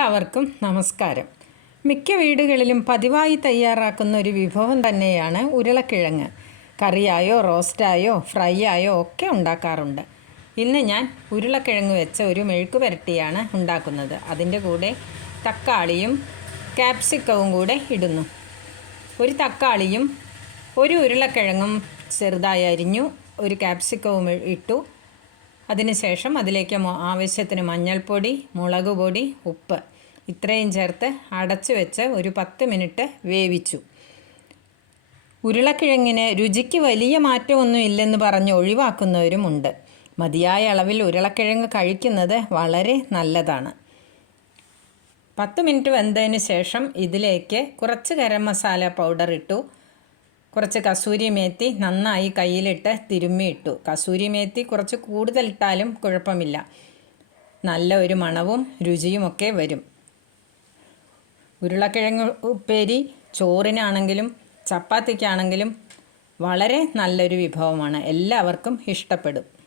എല്ലാവർക്കും നമസ്കാരം. മിക്ക വീടുകളിലും പതിവായി തയ്യാറാക്കുന്ന ഒരു വിഭവം തന്നെയാണ് ഉരുളക്കിഴങ്ങ്. കറിയായോ റോസ്റ്റായോ ഫ്രൈ ആയോ ഒക്കെ ഉണ്ടാക്കാറുണ്ട്. ഇന്ന് ഞാൻ ഉരുളക്കിഴങ്ങ് വെച്ച ഒരു മെഴുക്ക് പുരട്ടിയാണ് ഉണ്ടാക്കുന്നത്. അതിന്റെ കൂടെ തക്കാളിയും ക്യാപ്സിക്കവും കൂടെ ഇടുന്നു. ഒരു തക്കാളിയും ഒരു ഉരുളക്കിഴങ്ങും ചെറുതായി അരിഞ്ഞു ഒരു ക്യാപ്സിക്കവും ഇട്ടു. അതിനുശേഷം അതിലേക്ക് ആവശ്യത്തിന് മഞ്ഞൾപ്പൊടി മുളക് പൊടി ഉപ്പ് ഇത്രയും ചേർത്ത് അടച്ചു വെച്ച് ഒരു പത്ത് മിനിറ്റ് വേവിച്ചു. ഉരുളക്കിഴങ്ങിന് രുചിക്ക് വലിയ മാറ്റമൊന്നും ഇല്ലെന്ന് പറഞ്ഞ് ഒഴിവാക്കുന്നവരുമുണ്ട്. മതിയായ അളവിൽ ഉരുളക്കിഴങ്ങ് കഴിക്കുന്നത് വളരെ നല്ലതാണ്. പത്ത് മിനിറ്റ് വെന്തതിന് ശേഷം ഇതിലേക്ക് കുറച്ച് ഗരം മസാല പൗഡർ ഇട്ടു. കുറച്ച് കസൂരി മേത്തി നന്നായി കയ്യിലിട്ട് തിരുമ്മിയിട്ടു. കസൂരി മേത്തി കുറച്ച് കൂടുതലിട്ടാലും കുഴപ്പമില്ല. നല്ല ഒരു മണവും രുചിയുമൊക്കെ വരും. ഉരുളക്കിഴങ്ങ് ഉപ്പേരി ചോറിനാണെങ്കിലും ചപ്പാത്തിക്കാണെങ്കിലും വളരെ നല്ലൊരു വിഭവമാണ്. എല്ലാവർക്കും ഇഷ്ടപ്പെടും.